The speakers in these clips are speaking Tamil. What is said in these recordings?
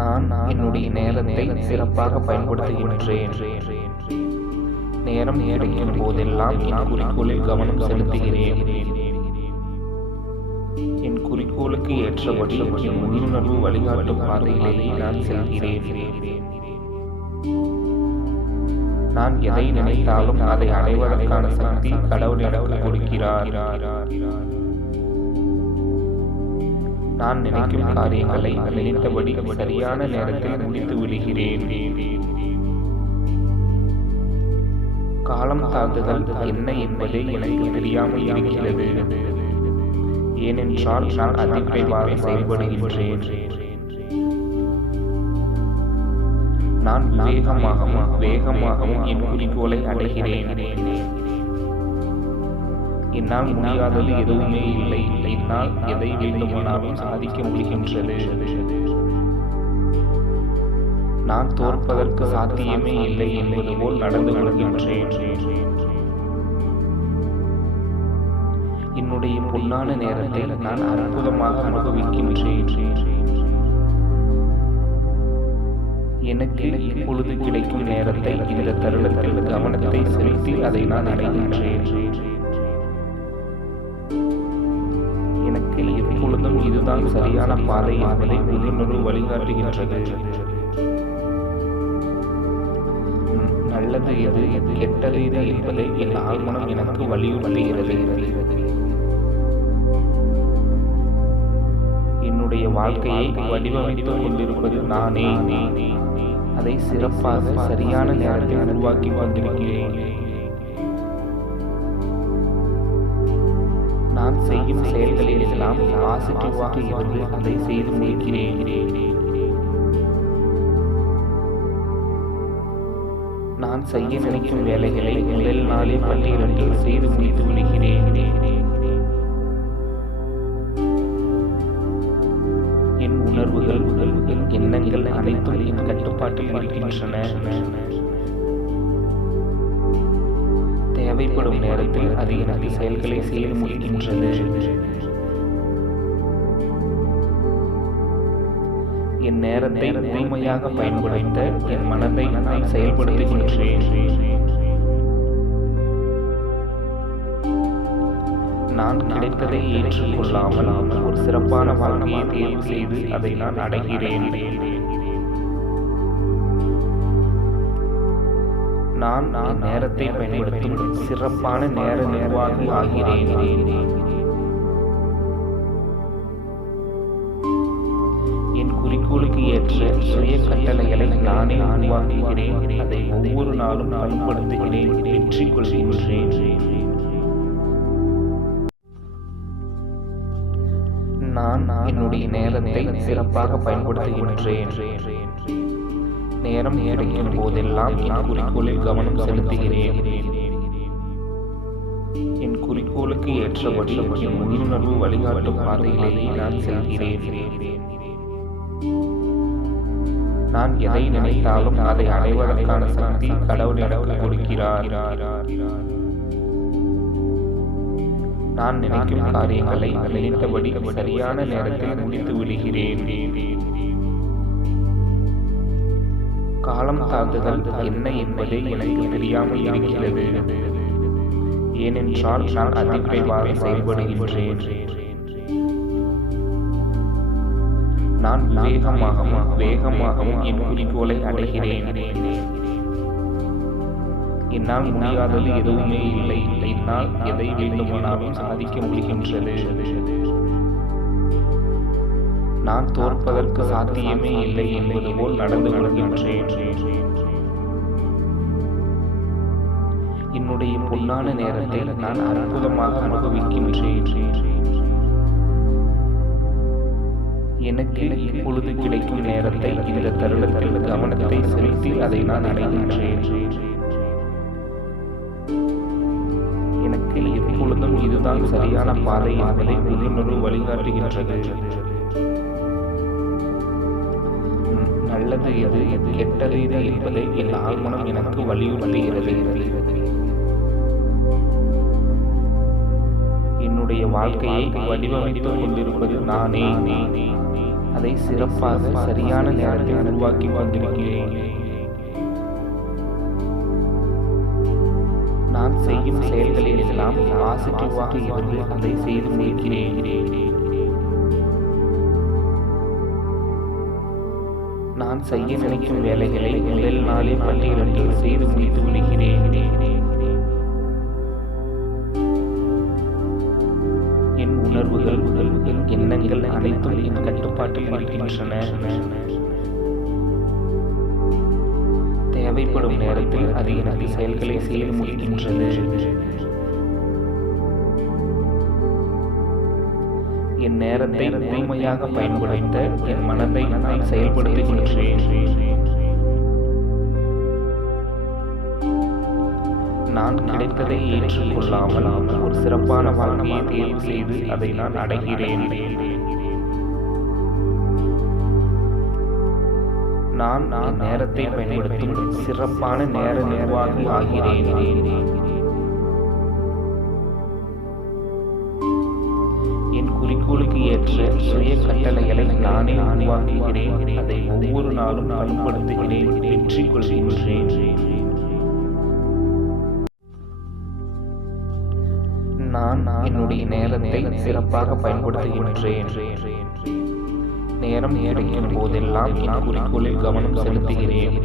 நான் என்னுடைய நேரத்தை சிறப்பாக பயன்படுத்துகின்றேன். நேரம் கிடைக்கும் போதெல்லாம் என் குறிக்கோளில் கவனம் செலுத்துகிறேன். என் குறிக்கோளுக்கு ஏற்றபடி என் உள்ளுணர்வு வழிகாட்டும் பாதையிலேயே நான் செல்கிறேன். நான் எதை நினைத்தாலும் அதை அடைவதற்கான சக்தி கடவுள் எனக்கு கொடுக்கிறார். நான் நினைக்கும் காரியங்களை நினைத்தபடி சரியான நேரத்தில் முடித்து விடுகிறேன். காலம் தாழ்த்துதல் என்ன என்பதே எனக்கு தெரியாமல் இருக்கிறது. ஏனென்றால் நான் அதிவிரைவாக செயல்படுகின்றேன். நான் வேகமாகவும் என் குறிக்கோளை அடைகிறேன். என்னால் முடியாதது எதுவுமே இல்லை. என்னால் எதை வேண்டுமானாலும் சாதிக்க முடிகின்றது. நான் தோற்பதற்கு சாத்தியமே இல்லை என்பது போல் நடந்து கொள்கின்றேன். என்னுடைய பொன்னான நேரத்தை நான் அற்புதமாக அனுபவிக்கின்றேன். எனக்கு இப்பொழுது கிடைக்கும் நேரத்தை இந்த தருணத்தில் கவனத்தை செலுத்தி அதை நான் அடைகின்றேன். எனக்கு எப்பொழுதும் இதுதான் சரியான பாதை என்பதை உள்ளுணர்வு வழிகாட்டுகின்றது. நல்லது எது கெட்டது எது என்பதை என் ஆழ்மனம் எனக்கு வலியுறுத்துகிறது. என்னுடைய வாழ்க்கையை வடிவமைத்துக் கொண்டிருப்பது நானே. அதை சிறப்பாக சரியான நேரத்தில் உருவாக்கி கொண்டிருக்கிறேன். நான் செய்யும் செயல்களில் எல்லாம் பாசிட்டிவாக இருந்து அதை செய்து முடிக்கிறேன். நான் செய்ய நினைக்கும் வேலைகளை முதல் நாளே பள்ளிகளில் செய்து முடித்து விடுகிறேன். என் உணர்வுகள் என் எண்ணங்கள் அனைத்தும் என் கட்டுப்பாட்டில் இருக்கின்றன. தேவைப்படும் நேரத்தில் அது எனக்கு செயல்களை செய்து முடிக்கின்றது. என் நேரத்தை முழுமையாக பயன்படுத்த என் மனதை நான் செயல்படுத்துகின்றேன். நான் கிடைத்ததை ஏற்றுக்கொள்ளாமல் ஒரு சிறப்பான வாழ்க்கையை தேர்வு செய்து அதை நான் அடைகிறேன். நான் நேரத்தை பயன்படுத்தும் சிறப்பான நேர நிர்வாகி ஆகிறேன். என் குறிக்கோளுக்கு ஏற்ற சுய கட்டளைகளை நானே உருவாக்குகிறேன். அதை ஒவ்வொரு நாளும் பயன்படுத்துகிறேன். வெற்றி கொள்கின்றேன். நான் என்னுடைய நேரத்தை சிறப்பாக பயன்படுத்துகின்றேன். நேரம் கிடைக்கும் போதெல்லாம் என் குறிக்கோளில் கவனம் செலுத்துகிறேன். என் குறிக்கோளுக்கு ஏற்றபடி என் உள்ளுணர்வு வழிகாட்டும் பாதையிலேயே நான் செல்கிறேன். நான் எதை நினைத்தாலும் அதை அடைவதற்கான சக்தி கடவுள் எனக்கு கொடுக்கிறார். நான் நினைக்கும் காரியங்களை நினைத்தபடி சரியான நேரத்தில் முடித்து விடுகிறேன். காலம் தாழ்த்துதல் என்ன என்பதே எனக்கு தெரியாமல் இருக்கிறது. ஏனென்றால் நான் அதிவிரைவாக செயல்படுகின்றேன். நான் வேகமாகவும் என் குறிக்கோளை அடைகிறேன். என்னால் முடியாதது எதுவுமே இல்லை. என்னால் எதை வேண்டுமானாலும் சாதிக்க முடிகின்றது. நான் தோற்பதற்கு சாத்தியமே இல்லை என்பது போல் நடந்து கொள்கின்றேன். என்னுடைய பொன்னான நேரத்தை நான் அற்புதமாக அனுபவிக்கின்றேன். எனக்கு இப்பொழுது கிடைக்கும் நேரத்தை இந்த தருணத்தில் கவனத்தை செலுத்தி அதை நான் அடைகின்றேன். எனக்கு எப்பொழுதும் இதுதான் சரியான பாதை என்பதை உள்ளுணர்வு வழிகாட்டுகின்றது. நல்லது எது கெட்டது எது என்பதை என் ஆழ்மனம் எனக்கு வலியுறுத்துகிறது. என்னுடைய வாழ்க்கையை வடிவமைத்துக் கொண்டிருப்பது நானே. அதை சிறப்பாக சரியான நேரத்தில் உருவாக்கி கொண்டிருக்கிறேன். நான் செய்யும் செயல்களில் எல்லாம் பாசிட்டிவாக இருந்து அதை செய்து முடிக்கிறேன். நான் செய்ய நினைக்கும் வேலைகளை முதல் நாளே பட்டியலிட்டு செய்து முடித்து விடுகிறேன். என் உணர்வுகள், என் எண்ணங்கள் அனைத்தும் என் கட்டுப்பாட்டில் இருக்கின்றன. தேவைப்படும் நேரத்தில் அது எனக்கு செயல்களை செய்து முடிக்கின்றது. என் நேரத்தை முழுமையாக பயன்படுத்த என் மனதை நான் செயல்படுத்துகின்றேன். நான் கிடைத்ததை ஏற்றுக்கொள்ளாமல் ஒரு சிறப்பான வாழ்க்கையை தேர்வு செய்து அதை நான் அடைகிறேன். நான் நேரத்தை பயன்படுத்தும் சிறப்பான நேர நிர்வாகி ஆகிறேன். என் குறிக்கோளுக்கு ஏற்ற சுய கட்டளைகளை நானே உருவாக்குகிறேன். அதை ஒவ்வொரு நாளும் பயன்படுத்துகிறேன், வெற்றி கொள்கின்றேன். நான் என்னுடைய நேரத்தை சிறப்பாக பயன்படுத்துகின்றேன். நேரம் கிடைக்கும் போதெல்லாம் என் குறிக்கோளில் கவனம் செலுத்துகிறேன்.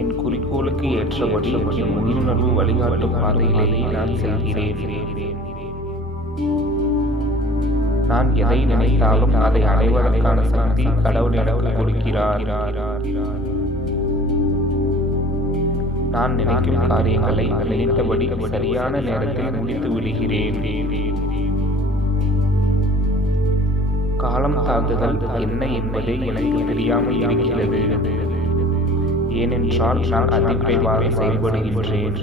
என் குறிக்கோளுக்கு ஏற்றபடி என் உள்ளுணர்வு வழிகாட்டும் பாதையிலேயே நான் செல்கிறேன். நான் எதை நினைத்தாலும் அதை அடைவதற்கான சக்தி கடவுள் எனக்கு கொடுக்கிறார். நான் நினைக்கும் காரியங்களை நினைத்தபடி சரியான நேரத்தில் முடித்து விடுகிறேன். காலம் தாழ்த்துதல் என்ன என்பதே எனக்கு தெரியாமல் இருக்கிறது. ஏனென்றால் நான் அதிவிரைவாக செயல்படுகின்றேன்.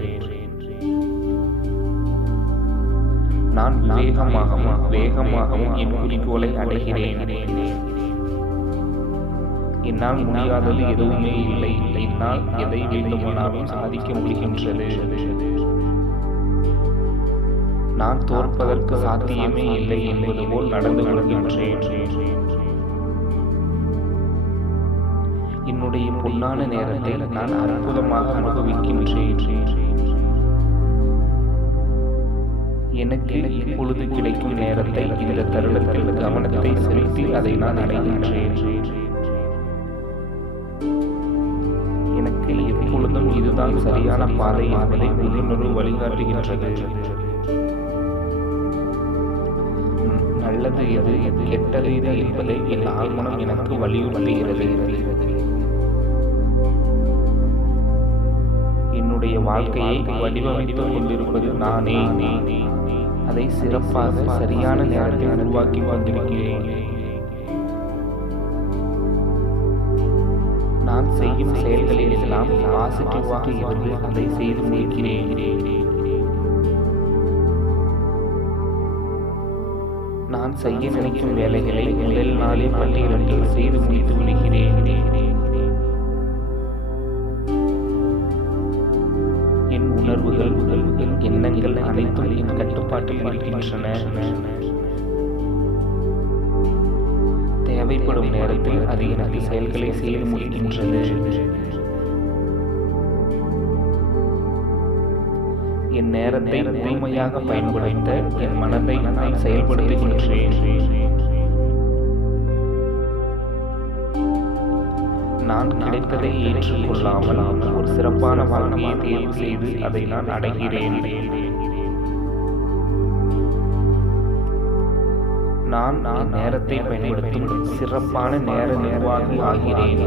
நான் வேகமாகவும் என் குறிக்கோளை அடைகிறேன். என்னால் முடியாதது எதுவுமே இல்லை. என்னால் எதை வேண்டுமானாலும் சாதிக்க முடிகின்றது. நான் தோற்பதற்கு சாத்தியமே இல்லை என்பது போல் நடந்து கொள்கின்றேன். என்னுடைய பொன்னான நேரத்தை நான் அற்புதமாக அனுபவிக்கின்றேன். எனக்கு இப்பொழுது கிடைக்கும் நேரத்தை இந்த தருணத்தில் கவனத்தை செலுத்தி அதை நான் அடைகின்றேன். எனக்கு எப்பொழுதும் இதுதான் சரியான பாதை என்பதை உள்ளுணர்வு வழிகாட்டுகின்றது. நல்லது எது, கெட்டது எது என்பதை என் ஆழ்மனம் எனக்கு வலியுறுத்துகிறது. என்னுடைய வாழ்க்கையை வடிவமைத்துக் கொண்டிருப்பது நானே. அதை சிறப்பாக சரியான நேரத்தில் உருவாக்கி கொண்டிருக்கிறேன். நான் செய்யும் செயல்களில் எல்லாம் பாசிட்டிவாக இருந்து அதை செய்து முடிக்கிறேன். நான் செய்ய நினைக்கும் வேலைகளை முதல் நாளே பட்டியலிட்டு செய்து முடித்து விடுகிறேன். என் உணர்வுகள், என் எண்ணங்கள் அனைத்தும் என் கட்டுப்பாட்டில் இருக்கின்றன. தேவைப்படும் நேரத்தில் அது எனக்கு செயல்களை செய்து முடிக்கின்றது. என் நேரத்தை முழுமையாக பயன்படுத்த என் மனதை நான் செயல்படுத்துகின்றேன். நான் கிடைத்ததை ஏற்றுக்கொள்ளாமல் ஒரு சிறப்பான வாழ்க்கையை தேர்வு செய்து அதை நான் அடைகிறேன். நான் நேரத்தை பயன்படுத்தும் சிறப்பான நேர நிர்வாகி ஆகிறேன்.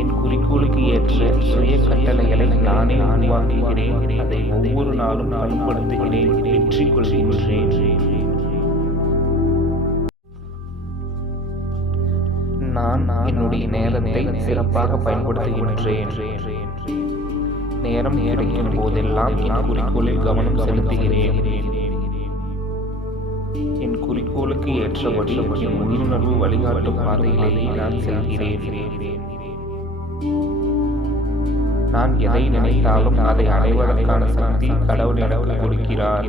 என் குறிக்கோளுக்கு ஏற்ற சுய கட்டளைகளை நானே உருவாக்குகிறேன். அதை ஒவ்வொரு நாளும் பயன்படுத்துகிறேன், வெற்றி கொள்கின்றேன். நான் என்னுடைய நேரத்தை சிறப்பாக பயன்படுத்துகின்றேன். நேரம் கிடைக்கும் போதெல்லாம் என் குறிக்கோளில் கவனம் செலுத்துகிறேன். என் குறிக்கோளுக்கு ஏற்றபடி என் உள்ளுணர்வு வழிகாட்டும் பாதையிலேயே நான் செல்கிறேன். நான் எதை நினைத்தாலும் அதை அடைவதற்கான சக்தி கடவுள் எனக்கு கொடுக்கிறார்.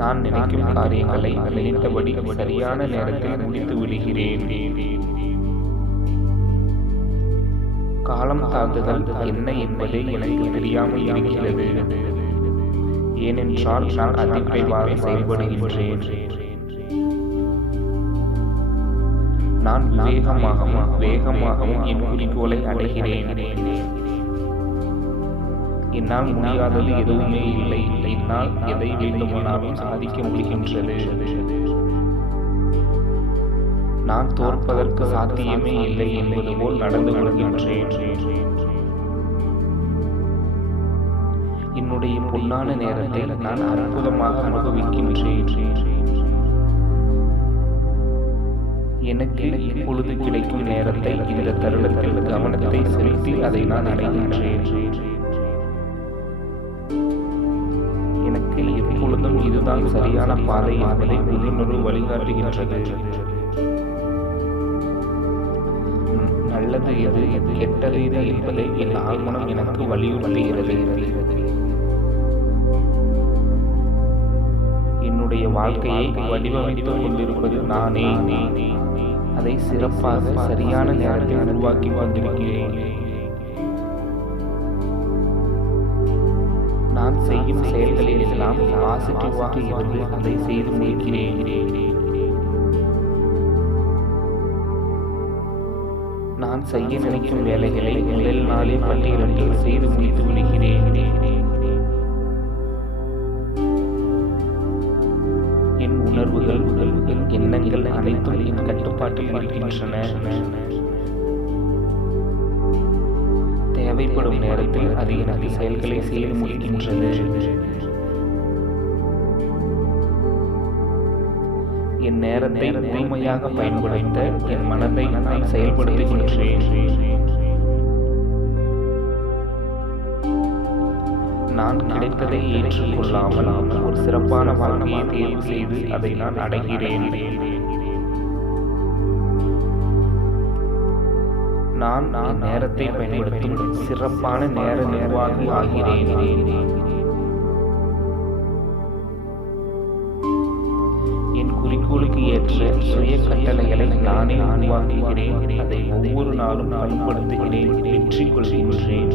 நான் நினைக்கும் காரியங்களை நினைத்தபடி சரியான நேரத்தில் முடித்து விடுகிறேன். காலம் தாழ்த்துதல் என்ன என்பதே எனக்கு தெரியாமல் இருக்கிறது. ஏனென்றால் நான் அதிவிரைவாக செயல்படுகின்றேன். நான் வேகமாகவும் என் குறிக்கோளை அடைகிறேன். என்னால் முடியாதது எதுவுமே இல்லை. என்னால் எதை வேண்டுமானாலும் சாதிக்க முடிகின்றது. நான் தோற்பதற்கு சாத்தியமே இல்லை என்பது போல் நடந்து கொள்கின்றேன். என்னுடைய பொன்னான நேரத்தை நான் அற்புதமாக அனுபவிக்கின்றேன். எனக்கு இப்பொழுது கிடைக்கும் நேரத்தை இந்த தருணத்தில் கவனத்தை செலுத்தி அதை நான் அடைகின்றேன். எனக்கு எப்பொழுதும் இதுதான் சரியான பாதை என்பதை உள்ளுணர்வு வழிகாட்டுகின்றது. நல்லது எது கெட்டது எது என்பதை என் ஆழ்மனம் எனக்கு வலியுறுத்துகிறது. என்னுடைய வாழ்க்கையை வடிவமைத்துக் கொண்டிருப்பது நானே. அதை சிறப்பாக சரியான நேரத்தில் உருவாக்கி கொண்டிருக்கிறேன். நான் செய்யும் செயல்களில் எல்லாம் பாசிட்டிவாக இருந்து அதை செய்து முடிக்கிறேன். நான் செய்ய நினைக்கும் வேலைகளை முதல் நாளே பட்டியலிட்டு செய்து முடித்து விடுகிறேன். என் உணர்வுகள் என் எண்ணங்கள் அனைத்தும் என் கட்டுப்பாட்டில் இருக்கின்றன. தேவைப்படும் நேரத்தில் அது எனக்கு செயல்களை செய்து முடிக்கின்றது. என் நேரத்தை முழுமையாக பயன்படுத்த என் மனதை நான் செயல்படுத்துகின்றேன். நான் கிடைத்ததை ஏற்றுக்கொள்ளாமல் ஒரு சிறப்பான வாழ்க்கையை தேர்வு செய்து அதை நான் அடைகிறேன். நான் நேரத்தை பயன்படுத்தும் சிறப்பான நேர நிர்வாகி ஆகிறேன். என் குறிக்கோளுக்கு ஏற்ற சுய கட்டளைகளை நானே உருவாக்குகிறேன். அதை ஒவ்வொரு நாளும் பயன்படுத்துகிறேன். வெற்றி கொள்கின்றேன்.